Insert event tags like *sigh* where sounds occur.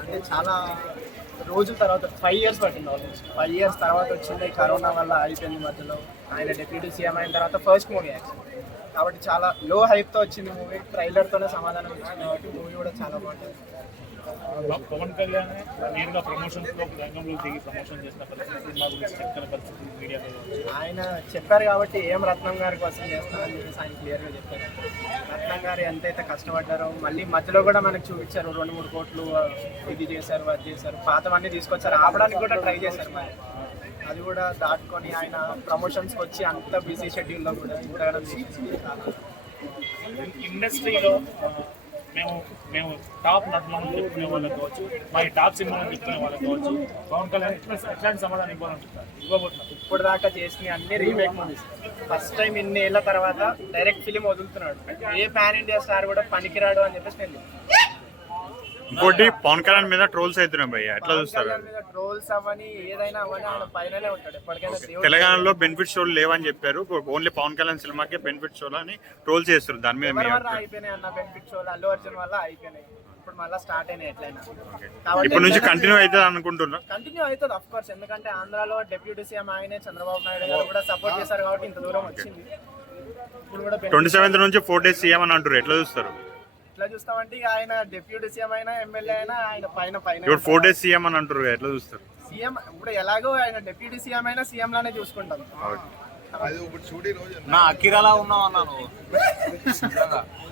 అంటే చాలా రోజుల తర్వాత ఫైవ్ ఇయర్స్ పట్టింది ఆల్మోస్ట్ ఫైవ్ ఇయర్స్ తర్వాత వచ్చింది కరోనా వల్ల అయిపోయింది మధ్యలో. ఆయన డెప్యూటీ సీఎం అయిన తర్వాత ఫస్ట్ మూవీ యాక్చువల్ కాబట్టి చాలా లో హైప్తో వచ్చింది మూవీ ట్రైలర్తోనే సమాధానం ఇచ్చింది కాబట్టి మూవీ కూడా చాలా బాగుంటుంది. పవన్ కళ్యాణ్ నేరుగా ప్రమోషన్స్లో రంగంలో దిగి ప్రమోషన్ చేసిన పరిస్థితి సినిమా గురించి చెప్తున్న పరిస్థితి మీడియాలో. ఆయన చెప్పారు కాబట్టి ఏం రత్నం గారి కోసం చేస్తానని చెప్పేసి ఆయన క్లియర్గా చెప్పారు. రత్నం గారు ఎంతైతే కష్టపడ్డారో మళ్ళీ మధ్యలో కూడా మనకు చూపించారు రెండు మూడు కోట్లు ఇది చేశారు అది చేశారు పాతవన్నీ తీసుకొచ్చారు ఆపడానికి కూడా ట్రై చేశారు మరి. అది కూడా దాటుకొని ఆయన ప్రమోషన్స్కి వచ్చి అంత బిజీ షెడ్యూల్లో కూడా ఇంతగానం ఇండస్ట్రీలో మేము మేము టాప్ నటులను చెప్పుకునే వాళ్ళకి కావచ్చు మా టాప్ సినిమాలను చెప్పుకునే వాళ్ళకి కావచ్చు. పవన్ కళ్యాణ్ ఎట్లా ఎట్లాంటి సమాధానం ఇవ్వాలనుకుంటారు ఇవ్వబోతున్నారు ఇప్పుడు దాకా చేసిన అన్ని రీమేక్ మూవీస్. ఫస్ట్ టైం ఇన్ని ఏళ్ళ తర్వాత డైరెక్ట్ ఫిలిం వదులుతున్నాడు. ఏ పాన్ ఇండియా స్టార్ కూడా పనికిరాడు అని చెప్పేసి నేను ఇంకోటి పవన్ కళ్యాణ్ మీద ట్రోల్స్ అవుతున్నాయి భయ్య. ఎట్లా చూస్తారు? ట్రోల్స్ అవని ఏదైనా అవని ఆయన పైననే ఉంటాడు. ఎప్పటికైనా దేవుడు తెలంగాణలో బెనిఫిట్ షోలు లేవని చెప్పారు. ఓన్లీ పవన్ కళ్యాణ్ సినిమాకే బెనిఫిట్ షోలు అని ట్రోల్ చేస్తారు దాని మీద మీ ఎవరి వల్ల అభిప్రాయం? అయిపోయినాయి అన్న బెనిఫిట్ షోలు? అల్లు అర్జున్ వల్ల అయిపోయినాయి. ఇప్పుడు మళ్ళీ స్టార్ట్ అయినాయి ఎట్లయినా. ఇప్పటి నుంచి కంటిన్యూ అవుతుంది అనుకుంటున్నా కంటిన్యూ అవుతుంది అఫ్ కోర్స్ ఎందుకంటే ఆంధ్రాలో డెప్యూటీ సీఎం ఆయనే చంద్రబాబు నాయుడు గారు కూడా సపోర్ట్ చేశారు కాబట్టి ఇంత దూరం వచ్చింది. ఇప్పుడు కూడా benefit- ట్వంటీ సెవెంత్ నుంచి ఫోర్ డేస్ సీఎం అని అంటారు ఎట్లా చూస్తారు? ఎట్లా చూస్తామంటే ఇక ఆయన డెప్యూటీ సీఎం అయినా ఎమ్మెల్యే అయినా ఆయన పైన పైన ఇప్పుడు ఫోర్ డేస్ సీఎం అని అంటారు ఎట్లా చూస్తారు? సీఎం ఇప్పుడు ఎలాగో ఆయన డెప్యూటీ సీఎం అయినా సీఎం లానే చూసుకుంటాం. నా అకిరాలా ఉన్నావు అన్నాను? *laughs*